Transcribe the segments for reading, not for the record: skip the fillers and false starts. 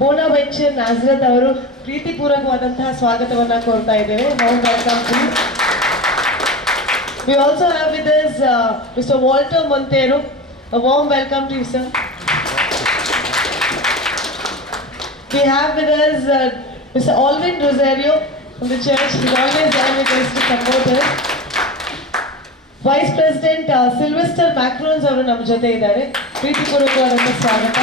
ಬೋನಾವೆಂಚರ್ ನಾಜರತ್ ಅವರು ಪ್ರೀತಿಪೂರ್ವಕವಾದಂತಹ ಸ್ವಾಗತವನ್ನ ಕೋರ್ತಾ ಇದ್ದೇವೆ. Welcome to. We also have with us Mr. Walter Montero. A warm welcome to you, sir. We have with us Mr. Alvin Rosario from the church. He's always there with us to support us. Vice President Sylvester Macrons ಅವರು ನಮ್ಮ ಜೊತೆ ಇದ್ದಾರೆ. ಪ್ರೀತಿಪೂರ್ವಕವಾದ ಸ್ವಾಗತ.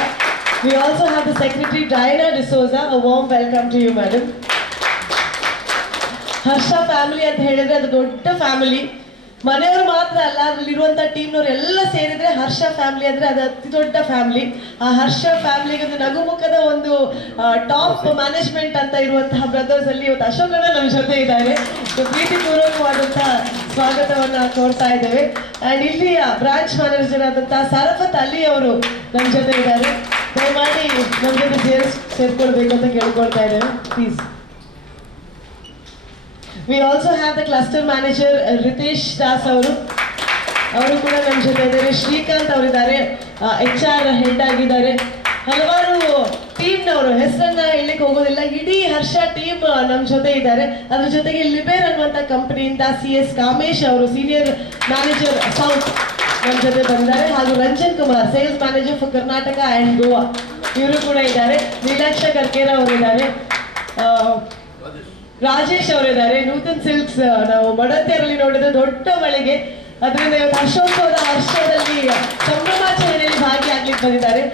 We also have the Secretary Diana D'Souza. A warm welcome to you, madam. Harsha family ಅಂತ ಹೇಳಿದ್ರೆ ಅದು ದೊಡ್ಡ family. ಮನೆಯವರು ಮಾತ್ರ ಅಲ್ಲ, ಅದರಲ್ಲಿರುವಂಥ ಟೀಮ್ನವ್ರು ಎಲ್ಲ ಸೇರಿದ್ರೆ ಹರ್ಷ ಫ್ಯಾಮಿಲಿ ಅಂದರೆ ಅದು ಅತಿ ದೊಡ್ಡ ಫ್ಯಾಮಿಲಿ. ಆ ಹರ್ಷ ಫ್ಯಾಮಿಲಿಗೆ ಒಂದು ನಗುಮುಖದ ಒಂದು ಟಾಪ್ ಮ್ಯಾನೇಜ್ಮೆಂಟ್ ಅಂತ ಇರುವಂತಹ ಬ್ರದರ್ಸ್ ಅಲ್ಲಿ ಇವತ್ತು ಅಶೋಕಣ್ಣ ನಮ್ಮ ಜೊತೆ ಇದ್ದಾರೆ. ಪ್ರೀತಿಪೂರ್ವಕವಾದಂತಹ ಸ್ವಾಗತವನ್ನ ಕೋರ್ತಾ ಇದ್ದೇವೆ. ಅಂಡ್ ಇಲ್ಲಿಯ ಬ್ರಾಂಚ್ ಮ್ಯಾನೇಜರ್ ಆದಂತಹ ಸರಫತ್ ಅಲಿ ಅವರು ನಮ್ಮ ಜೊತೆ ಇದ್ದಾರೆ. ದಯಮಾಡಿ ನಮ್ಮ ಜೊತೆ ಸೇರ್ಕೊಳ್ಬೇಕು ಅಂತ ಕೇಳ್ಕೊಳ್ತಾ ಇದ್ದೇವೆ, please. We also have the cluster manager Ritesh Das ಅವರು ಕೂಡ ನಮ್ಮ ಜೊತೆ ಇದ್ದಾರೆ. ಶ್ರೀಕಾಂತ್ ಅವರಿದ್ದಾರೆ, HR ಹೆಡ್ ಆಗಿದ್ದಾರೆ. ಹಲವಾರು ಟೀಮ್ನವರು, ಹೆಸರನ್ನ ಹೇಳಲಿಕ್ಕೆ ಹೋಗೋದಿಲ್ಲ, ಇಡೀ ಹರ್ಷ ಟೀಮ್ ನಮ್ಮ ಜೊತೆ ಇದ್ದಾರೆ. ಅದ್ರ ಜೊತೆಗೆ ಲಿಬೇರ್ ಅನ್ನುವಂಥ ಕಂಪನಿಯಿಂದ CS ಕಾಮೇಶ್ ಅವರು ಸೀನಿಯರ್ ಮ್ಯಾನೇಜರ್ ಸೌತ್ ನಮ್ಮ ಜೊತೆ ಬಂದಿದ್ದಾರೆ. ಹಾಗೂ Ranjan Kumar sales manager for Karnataka and Goa ಇವರು ಕೂಡ ಇದ್ದಾರೆ. ನೀಲಾಕ್ಷ ಕರ್ಕೇರ ಅವರಿದ್ದಾರೆ, ರಾಜೇಶ್ ಅವರಿದ್ದಾರೆ. ನೂತನ್ ಸಿಲ್ಕ್ಸ್ ನಾವು ಮಡಂತೇರಲ್ಲಿ ನೋಡಿದ ದೊಡ್ಡ ಮಳಿಗೆ, ಅದರಿಂದ ಇವತ್ತು ಅಶೋಕದ ಹರ್ಷದಲ್ಲಿ ಸಂಭ್ರಮಾಚರಣೆಯಲ್ಲಿ ಭಾಗಿಯಾಗ್ಲಿಕ್ಕೆ ಬಂದಿದ್ದಾರೆ.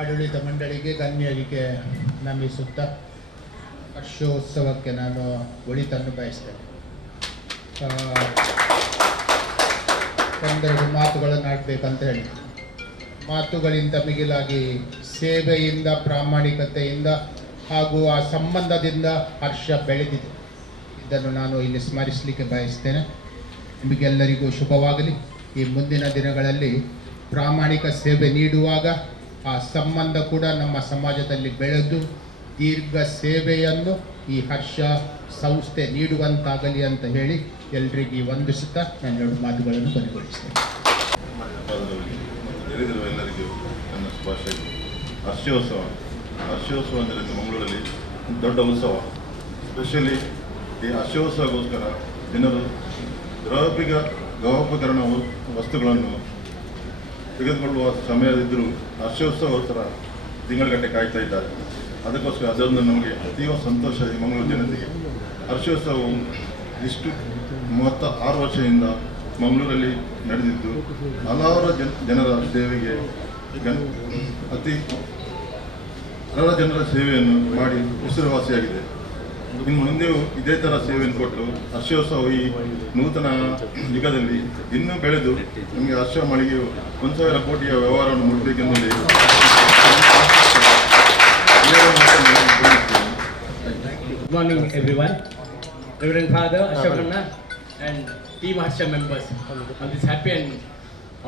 ಆಡಳಿತ ಮಂಡಳಿಗೆ, ಗಣ್ಯರಿಗೆ ನಮಿಸುತ್ತಾ ಹರ್ಷೋತ್ಸವಕ್ಕೆ ನಾನು ಒಳಿತನ್ನು ಬಯಸ್ತೇನೆ. ಒಂದೆರಡು ಮಾತುಗಳನ್ನು ಆಡಬೇಕಂತ ಹೇಳಿ, ಮಾತುಗಳಿಂದ ಮಿಗಿಲಾಗಿ ಸೇವೆಯಿಂದ, ಪ್ರಾಮಾಣಿಕತೆಯಿಂದ ಹಾಗೂ ಆ ಸಂಬಂಧದಿಂದ ಹರ್ಷ ಬೆಳೆದಿದೆ. ಇದನ್ನು ನಾನು ಇಲ್ಲಿ ಸ್ಮರಿಸಲಿಕ್ಕೆ ಬಯಸ್ತೇನೆ. ನಿಮಗೆಲ್ಲರಿಗೂ ಶುಭವಾಗಲಿ. ಈ ಮುಂದಿನ ದಿನಗಳಲ್ಲಿ ಪ್ರಾಮಾಣಿಕ ಸೇವೆ ನೀಡುವಾಗ ಆ ಸಂಬಂಧ ಕೂಡ ನಮ್ಮ ಸಮಾಜದಲ್ಲಿ ಬೆಳೆದು ದೀರ್ಘ ಸೇವೆಯನ್ನು ಈ ಹರ್ಷ ಸಂಸ್ಥೆ ನೀಡುವಂತಾಗಲಿ ಅಂತ ಹೇಳಿ ಎಲ್ರಿಗೂ ವಂದಿಸುತ್ತಾ ನನ್ನೆರಡು ಮಾತುಗಳನ್ನು ಕೊನೆಗೊಳಿಸ್ತೇನೆ. ಎಲ್ಲರಿಗೂ ನನ್ನ ಶುಭಾಶಯಗಳು. ಹರ್ಷೋತ್ಸವ ಅಂದರೆ ಮಂಗಳೂರಲ್ಲಿ ದೊಡ್ಡ ಉತ್ಸವ. ಸ್ಪೆಷಲಿ ಈ ಹರ್ಷೋತ್ಸವಕ್ಕೋಸ್ಕರ ಜನರು ಗೃಹೋಪಕರಣ ವಸ್ತುಗಳನ್ನು ತೆಗೆದುಕೊಳ್ಳುವ ಸಮಯದಿದ್ದರೂ ಹರ್ಷೋತ್ಸವೋತ್ತರ ತಿಂಗಳಗಟ್ಟೆ ಕಾಯ್ತಾ ಇದ್ದಾರೆ. ಅದಕ್ಕೋಸ್ಕರ ಅದೊಂದು ನಮಗೆ ಅತೀವ ಸಂತೋಷ. ಈ ಮಂಗಳೂರು ಜನತೆಗೆ ಹರ್ಷೋತ್ಸವವು ಇಷ್ಟು 36 ವರ್ಷದಿಂದ ಮಂಗಳೂರಲ್ಲಿ ನಡೆದಿದ್ದು ಹಲವಾರು ಜನರ ಸೇವೆಗೆ ಹಲವಾರು ಜನರ ಸೇವೆಯನ್ನು ಮಾಡಿ ಹೆಸರುವಾಸಿಯಾಗಿದೆ. ಇನ್ನು ಮುಂದೆಯೂ ಇದೇ ಥರ ಸೇವೆಯನ್ನು ಕೊಟ್ಟು ಹರ್ಷೋತ್ಸವ ಈ ನೂತನ ಯುಗದಲ್ಲಿ ಇನ್ನೂ ಬೆಳೆದು ನಮಗೆ ಹರ್ಷ ಮಳಿಗೆಯು 1,000 ಕೋಟಿಯ ವ್ಯವಹಾರವನ್ನು ಮುಟ್ಟಬೇಕೆಂದು Good morning everyone. Reverend Father Ashokanna and Team Harsha members, on this happy and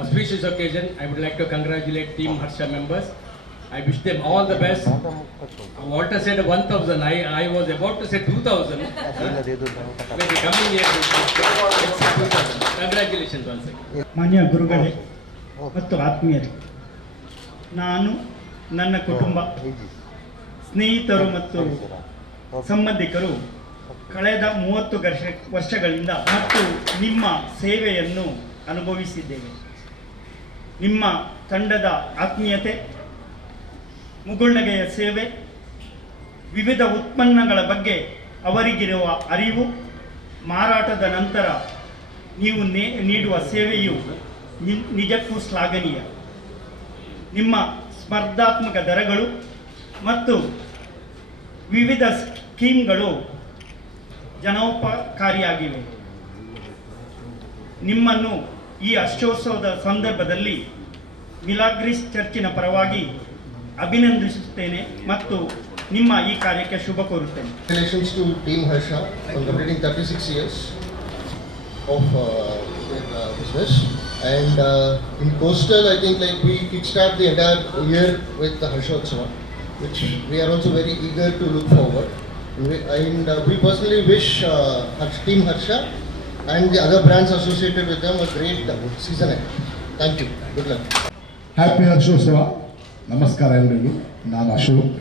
auspicious occasion I would like to congratulate Team Harsha members. I wish them all the best. Walter said 1,000. I was about to say 2,000. Maybe coming year. Congratulations once again. ಮಾನ್ಯ ಗುರುಗಳೇ ಮತ್ತು ಆತ್ಮೀಯರೇ, ನಾನು, ನನ್ನ ಕುಟುಂಬ, ಸ್ನೇಹಿತರು ಮತ್ತು ಸಂಬಂಧಿಕರು ಕಳೆದ 30 ವರ್ಷಗಳಿಂದ ಮತ್ತು ನಿಮ್ಮ ಸೇವೆಯನ್ನು ಅನುಭವಿಸಿದ್ದೇವೆ. ನಿಮ್ಮ ತಂಡದ ಆತ್ಮೀಯತೆ, ಮುಗುಳ್ನಗೆಯ ಸೇವೆ, ವಿವಿಧ ಉತ್ಪನ್ನಗಳ ಬಗ್ಗೆ ಅವರಿಗಿರುವ ಅರಿವು, ಮಾರಾಟದ ನಂತರ ನೀವು ನೀಡುವ ಸೇವೆಯು ನಿಜಕ್ಕೂ ಶ್ಲಾಘನೀಯ. ನಿಮ್ಮ ಸ್ಪರ್ಧಾತ್ಮಕ ದರಗಳು ಮತ್ತು ವಿವಿಧ ಸ್ಕೀಮ್ಗಳು ಜನೋಪಕಾರಿಯಾಗಿವೆ. ನಿಮ್ಮನ್ನು ಈ ಹರ್ಷೋತ್ಸವದ ಸಂದರ್ಭದಲ್ಲಿ ಮಿಲಾಗ್ರಿಸ್ ಚರ್ಚಿನ ಪರವಾಗಿ ಅಭಿನಂದಿಸುತ್ತೇನೆ ಮತ್ತು ನಿಮ್ಮ ಈ ಕಾರ್ಯಕ್ಕೆ ಶುಭ ಕೋರುತ್ತೇನೆ. Congratulations to Team Harsha on completing 36 years of their business. And in Coastal, I think like we kickstart the entire year with the Harsha Utsava, which we are also very eager to look forward. And we personally wish Team Harsha and the other brands associated with them a great season ahead. Thank you. Good luck. Happy Harshotsava. ನಮಸ್ಕಾರ ಎಲ್ಲರಿಗೂ. ನಾನು Ashok,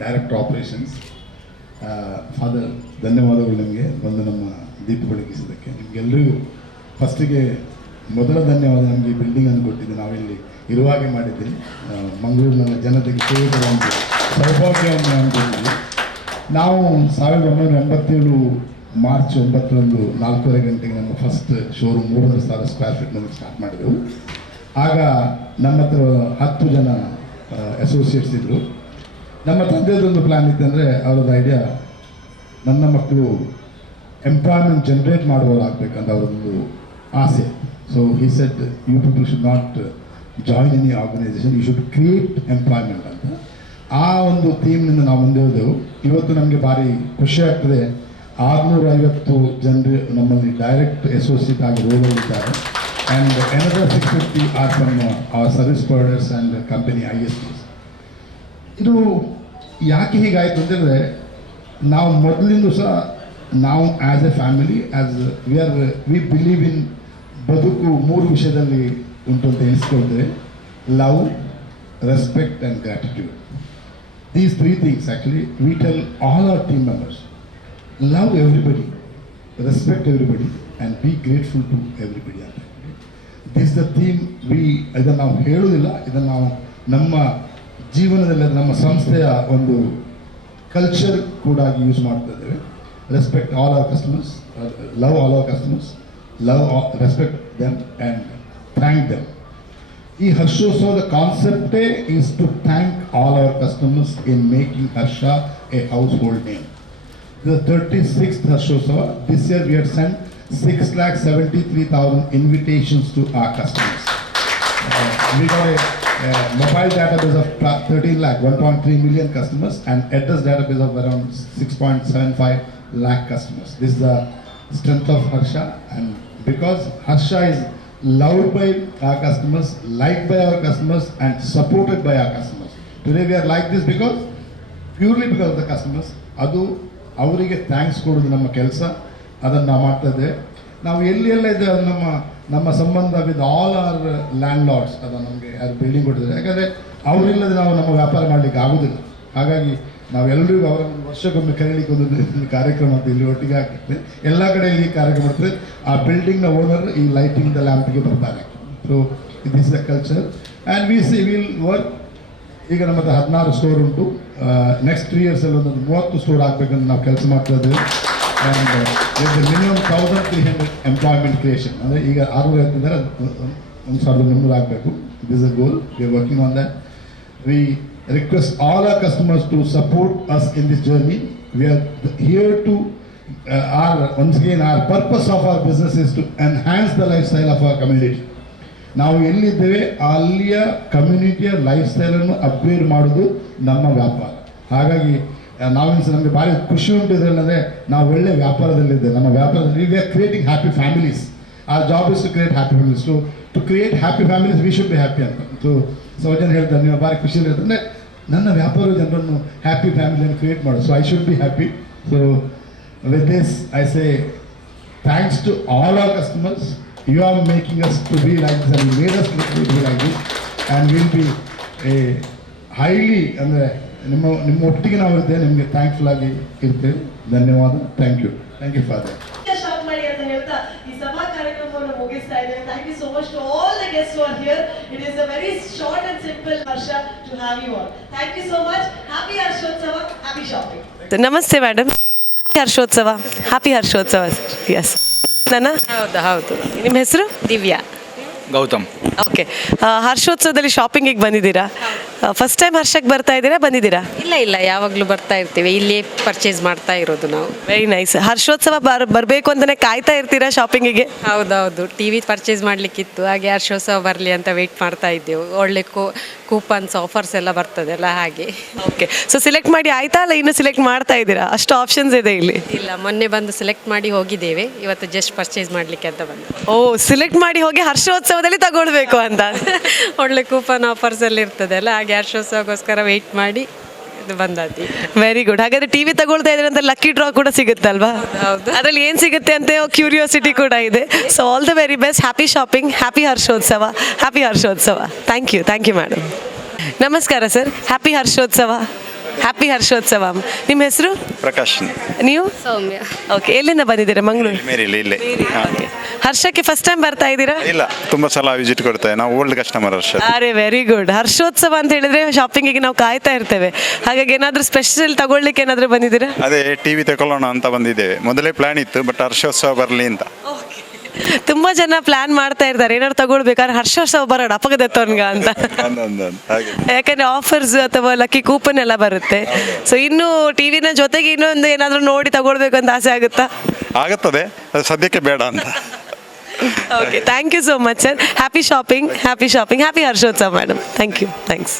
director operations. Father, ಧನ್ಯವಾದಗಳು ನಿಮಗೆ ಬಂದು ನಮ್ಮ ದೀಪ ಬೆಳಗಿಸೋದಕ್ಕೆ. ನಿಮಗೆಲ್ಲರಿಗೂ ಫಸ್ಟಿಗೆ ಮೊದಲ ಧನ್ಯವಾದ. ನಮಗೆ ಈ ಬಿಲ್ಡಿಂಗನ್ನು ಕೊಟ್ಟಿದ್ದು ನಾವಿಲ್ಲಿ ಇರುವಾಗೆ ಮಾಡಿದ್ದೀನಿ. ಮಂಗಳೂರಿನ ಜನತೆಗೆ ಸೇವೆ ಒಂದು ಸೌಭಾಗ್ಯವನ್ನು ಅನ್ಕೊಂಡಿದ್ವಿ. ನಾವು 1987 ಮಾರ್ಚ್ 9ರಂದು 4:30 ಗಂಟೆಗೆ ನಮ್ಮ ಫಸ್ಟ್ ಶೋರೂಮ್ 3,000 ಸ್ಕ್ವೇರ್ ಫೀಟ್ನಲ್ಲಿ ಸ್ಟಾರ್ಟ್ ಮಾಡಿದೆವು. ಆಗ ನಮ್ಮ ಹತ್ರ 10 ಜನ ಅಸೋಸಿಯೇಟ್ಸ್ ಇದ್ದರು. ನಮ್ಮ ತಂದೆಯದೊಂದು ಪ್ಲ್ಯಾನ್ ಇತ್ತಂದರೆ ಅವರದ್ದು ಐಡಿಯಾ, ನನ್ನ ಮಕ್ಕಳು ಎಂಪ್ಲಾಯ್ಮೆಂಟ್ ಜನ್ರೇಟ್ ಮಾಡುವವರಾಗಬೇಕಂತ ಅವರೊಂದು ಆಸೆ. So he said, you people should not join any organisation, you should create employment ಅಂತ. ಆ ಒಂದು ಥೀಮ್ನಿಂದ ನಾವು ಮುಂದೆ ಹೋದೆವು. ಇವತ್ತು ನಮಗೆ ಭಾರಿ ಖುಷಿ ಆಗ್ತದೆ. 650 ಜನರು ನಮ್ಮಲ್ಲಿ ಡೈರೆಕ್ಟ್ ಅಸೋಸಿಯೇಟ್ ಆಗಿ ರೋಲಲ್ಲಿದ್ದಾರೆ. And another 650 are from our service providers and company ISPs. ಇದು ಯಾಕೆ ಹೀಗಾಯಿತು ಅಂತಂದರೆ, ನಾವು ಮೊದಲಿಂದ ಸಹ ನಾವು as a family, we believe in ಬದುಕು 3 ವಿಷಯದಲ್ಲಿ ಉಂಟು ಅಂತ ಎಣಿಸ್ಕೊಳ್ತೇವೆ: love, respect and gratitude. These 3 things actually we tell all our team members. Love everybody, respect everybody and be grateful to everybody. This is the theme. ಇದನ್ನು ನಾವು ಹೇಳೋದಿಲ್ಲ, ಇದನ್ನು ನಾವು ನಮ್ಮ ಜೀವನದಲ್ಲಿ ನಮ್ಮ ಸಂಸ್ಥೆಯ ಒಂದು ಕಲ್ಚರ್ ಕೂಡ ಯೂಸ್ ಮಾಡ್ತಾ ಇದ್ದೇವೆ. Respect all our customers, love all our customers, respect them and thank them. ಈ ಹರ್ಷೋತ್ಸವದ ಕಾನ್ಸೆಪ್ಟೇ is to thank all our customers in making Harsha a household name. The 36th Harshosava. This year we had sent 6,73,000 invitations to our customers. We got a mobile database of 13 lakh, 1.3 million customers, and address database of around 6.75 lakh customers. This is the strength of Harsha, and because Harsha is loved by our customers, liked by our customers, and supported by our customers. Today we are like this purely because of the customers. ಅದು ಅವರಿಗೆ thanks ಕೊಡೋದು ನಮ್ಮ ಕೆಲಸ. ಅದನ್ನು ನಾವು ಮಾಡ್ತಾ ಇದ್ದೇವೆ. ನಾವು ಎಲ್ಲೆಲ್ಲ ಇದೆ ನಮ್ಮ ಸಂಬಂಧ with all our landlords, ಅದು ನಮಗೆ ಯಾರು ಬಿಲ್ಡಿಂಗ್ ಕೊಟ್ಟಿದ್ದಾರೆ. ಯಾಕಂದರೆ ಅವರಿಲ್ಲದೆ ನಾವು ನಮ್ಮ ವ್ಯಾಪಾರ ಮಾಡಲಿಕ್ಕೆ ಆಗೋದಿಲ್ಲ. ಹಾಗಾಗಿ ನಾವೆಲ್ಲರಿಗೂ ಅವರ ವರ್ಷಕ್ಕೊಮ್ಮೆ ಕರೀಲಿಕ್ಕೆ ಒಂದು ಕಾರ್ಯಕ್ರಮ ಅಂತ ಇಲ್ಲಿ ಒಟ್ಟಿಗೆ ಹಾಕಿದ್ದೆ. ಎಲ್ಲ ಕಡೆಯಲ್ಲಿ ಈ ಕಾರ್ಯಕ್ರಮ ಮಾಡ್ತಾರೆ. ಆ ಬಿಲ್ಡಿಂಗ್ನ ಓನರ್ ಈ ಲೈಟಿಂಗ್ ಲ್ಯಾಂಪಿಗೆ ಬರ್ತಾರೆ. So this is the culture and will work. ಈಗ ನಮ್ಮ ಹತ್ರ 16 ಸ್ಟೋರ್ ಉಂಟು. ನೆಕ್ಸ್ಟ್ 3 yearsಲ್ಲಿ ಒಂದೊಂದು 30 ಸ್ಟೋರ್ ಆಗಬೇಕಂತ ನಾವು ಕೆಲಸ ಮಾಡ್ತಾ ಇದ್ದೇವೆ. And minimum 1,300 employment creation. ಅಂದರೆ ಈಗ 650 ಇದ್ದಾರೆ, 1,300 ಆಗಬೇಕು. This is a goal. We are working on that. We request all our customers to support us in this journey. We are here to once again our purpose of our business is to enhance the lifestyle of our community. ನಾವು ಎಲ್ಲಿದ್ದೇವೆ ಅಲ್ಲಿಯ ಕಮ್ಯುನಿಟಿಯ life ಸ್ಟೈಲನ್ನು upgrade ಮಾಡೋದು ನಮ್ಮ ವ್ಯಾಪಾರ. ಹಾಗಾಗಿ ನಮಗೆ ಭಾರಿ ಖುಷಿ ಉಂಟು ಇದರಲ್ಲದೆ ನಾವು ಒಳ್ಳೆ ವ್ಯಾಪಾರದಲ್ಲಿದ್ದೇವೆ. ನಮ್ಮ ವ್ಯಾಪಾರದಲ್ಲಿ we are creating happy families. Our job is to create happy families. To create happy families we should be happy ಅಂತ. ಸೊ ಸೌಜನ್ ಹೇಳ್ತಾರೆ, ನೀವು ಭಾರಿ ಖುಷಿಯಲ್ಲಿ ಇರ್ತಂದರೆ ನನ್ನ ವ್ಯಾಪಾರ ಜನರನ್ನು ಹ್ಯಾಪಿ ಫ್ಯಾಮಿಲಿಯನ್ನು ಕ್ರಿಯೇಟ್ ಮಾಡೋದು. So I should be happy. So with this I say thanks to all our customers. You are making us to be like this, and you made us to be like this, and we'll be a highly ಅಂದರೆ ನಿಮ್ಮ ಒಟ್ಟಿಗೆ ನಾವು ಇರ್ತೇವೆ. ನಿಮಗೆ thankful ಆಗಿ ಇರ್ತೇವೆ. ಧನ್ಯವಾದ. Thank you father. Shop ಮಾಡಿ ಅಂತ ಹೇಳ್ತಾ ಈ ಸಭಾ ಕಾರ್ಯಕ್ರಮವನ್ನು ಮುಗಿಸ್ತಾ ಇದ್ದೇವೆ. Thank you so much to all the guests who are here. It is a very short and simple Harsha to have you all. Thank you so much. Happy Harshotsava, happy shopping. ನಮಸ್ತೆ madam. Harshotsava, happy Harshotsava. Yes ನನ್ನ ಹೌದು. ನಿಮ್ಮ ಹೆಸರು? Divya. Gautam. Okay. ಹರ್ಷೋತ್ಸವದಲ್ಲಿ ಶಾಪಿಂಗಿಗೆ ಬಂದಿದ್ದೀರಾ? First time ಹರ್ಷಕ್ಕೆ ಬರ್ತಾ ಇದ್ದೀರಾ, ಬಂದಿದ್ದೀರಾ? ಇಲ್ಲ ಯಾವಾಗಲೂ ಬರ್ತಾ ಇರ್ತೀವಿ, ಇಲ್ಲಿ ಪರ್ಚೇಸ್ ಮಾಡ್ತಾ ಇರೋದು ನಾವು. Very nice. ಹರ್ಷೋತ್ಸವ ಬರಬೇಕು ಅಂತಲೇ ಕಾಯ್ತಾ ಇರ್ತೀರಾ ಶಾಪಿಂಗಿಗೆ? ಹೌದೌದು, ಟಿ ವಿ ಪರ್ಚೇಸ್ ಮಾಡಲಿಕ್ಕಿತ್ತು, ಹಾಗೆ ಹರ್ಷೋತ್ಸವ ಬರಲಿ ಅಂತ ವೆಯ್ಟ್ ಮಾಡ್ತಾ ಇದ್ದೆವು. ಒಳ್ಳೆ ಕೂಪನ್ಸ್ ಆಫರ್ಸ್ ಎಲ್ಲ ಬರ್ತದಲ್ಲ ಹಾಗೆ. ಓಕೆ, ಸೊ ಸಿಲೆಕ್ಟ್ ಮಾಡಿ ಆಯ್ತಾ ಅಲ್ಲ ಇನ್ನು ಸಿಲೆಕ್ಟ್ ಮಾಡ್ತಾ ಇದ್ದೀರಾ? ಅಷ್ಟು ಆಪ್ಷನ್ಸ್ ಇದೆ ಇಲ್ಲಿ. ಇಲ್ಲ, ಮೊನ್ನೆ ಬಂದು ಸೆಲೆಕ್ಟ್ ಮಾಡಿ ಹೋಗಿದ್ದೇವೆ, ಇವತ್ತು ಜಸ್ಟ್ ಪರ್ಚೇಸ್ ಮಾಡಲಿಕ್ಕೆ ಅಂತ ಬಂದು. ಓ, ಸಿಲೆಕ್ಟ್ ಮಾಡಿ ಹೋಗಿ ಹರ್ಷೋತ್ಸವದಲ್ಲಿ ತಗೊಳ್ಬೇಕು ಅಂತ. ಒಳ್ಳೆ ಕೂಪನ್ ಆಫರ್ಸ್ ಎಲ್ಲ ಇರ್ತದೆ ಅಲ್ಲ, ಹಾಗೆ ಹರ್ಷೋತ್ಸವಕ್ಕೋಸ್ಕರ ವೆಯ್ಟ್ ಮಾಡಿ ಇದು ಬಂದದ್ದು. Very good. ಹಾಗಾದ್ರೆ ಟಿವಿ ತಗೊಳ್ತಾ ಇದ್ರೆ ಅಂತ ಲಕ್ಕಿ ಡ್ರಾ ಕೂಡ ಸಿಗುತ್ತಲ್ವಾ? ಹೌದು. ಅದರಲ್ಲಿ ಏನು ಸಿಗುತ್ತೆ ಅಂತ ಕ್ಯೂರಿಯಾಸಿಟಿ ಕೂಡ ಇದೆ. So all the very best, happy shopping, happy Harshotsava, happy Harshotsava. Thank you madam. ನಮಸ್ಕಾರ sir, happy Harshotsava. Happy Harshotsava. ನಿಮ್ಮ ಹೆಸರು? ಪ್ರಕಾಶ್. ನೀವು? ಸೌಮ್ಯ. ಓಕೆ, ಎಲ್ಲಿಂದ ಬಂದಿದ್ದೀರಾ? ಮಂಗಳೂರು. ಮೇರಿಲಿ ಇಲ್ಲೇ. Okay. ಹರ್ಷಕ್ಕೆ ಫಸ್ಟ್ ಟೈಮ್ ಬರ್ತಾ ಇದ್ದೀರಾ? ಇಲ್ಲ, ತುಂಬಾ ಸಲ ವಿಸಿಟ್ ಕೊಡ್ತೇವೆ, ನಾವು ಓಲ್ಡ್ ಕಸ್ಟಮರ್ ಹರ್ಷ. ಅರೆ ವೆರಿ ಗುಡ್. ಹರ್ಷೋತ್ಸವ ಅಂತ ಹೇಳಿದ್ರೆ ಶಾಪಿಂಗಿಗೆ ನಾವು ಕಾಯ್ತಾ ಇರ್ತೇವೆ, ಹಾಗಾಗಿ ಏನಾದರೂ ಸ್ಪೆಷಲ್ ತಗೊಳ್ಳಿಕ್ಕೆ ಏನಾದರೂ ಬಂದಿದ್ದೀರಾ? ಅದೇ ಟಿವಿ ತಗೊಳ್ಳೋಣ ಅಂತ ಬಂದಿದ್ದೇವೆ. ಮೊದಲೇ ಪ್ಲಾನ್ ಇತ್ತು, ಬಟ್ ಹರ್ಷೋತ್ಸವ ಬರಲಿ ಅಂತ. ತುಂಬಾ ಜನ ಪ್ಲಾನ್ ಮಾಡ್ತಾ ಇರ್ತಾರೆ ಏನಾದ್ರು ತಗೊಳ್ಬೇಕಾದ್ರೆ ಹರ್ಷೋತ್ಸವ ಬರೋಣ ಅಪಗದತ್ತವನ್ಗ ಅಂತ. ಹಾಗೆ ಯಾಕಂದ್ರೆ ಆಫರ್ಸ್ ಅಥವಾ ಲಕ್ಕಿ ಕೂಪನ್ ಎಲ್ಲ ಬರುತ್ತೆ. ಸೊ ಇನ್ನು ಟಿವಿನ ಜೊತೆಗೆ ಇನ್ನೊಂದು ಏನಾದರೂ ನೋಡಿ ತಗೊಳ್ಬೇಕು ಅಂತ ಆಸೆ ಆಗುತ್ತಾ? ಆಗುತ್ತದೆ, ಅದು ಸದ್ಯಕ್ಕೆ ಬೇಡ ಅಂತ. Okay, thank you so much sir. Happy shopping, happy shopping, happy Harshotsava madam. Thank you, thanks.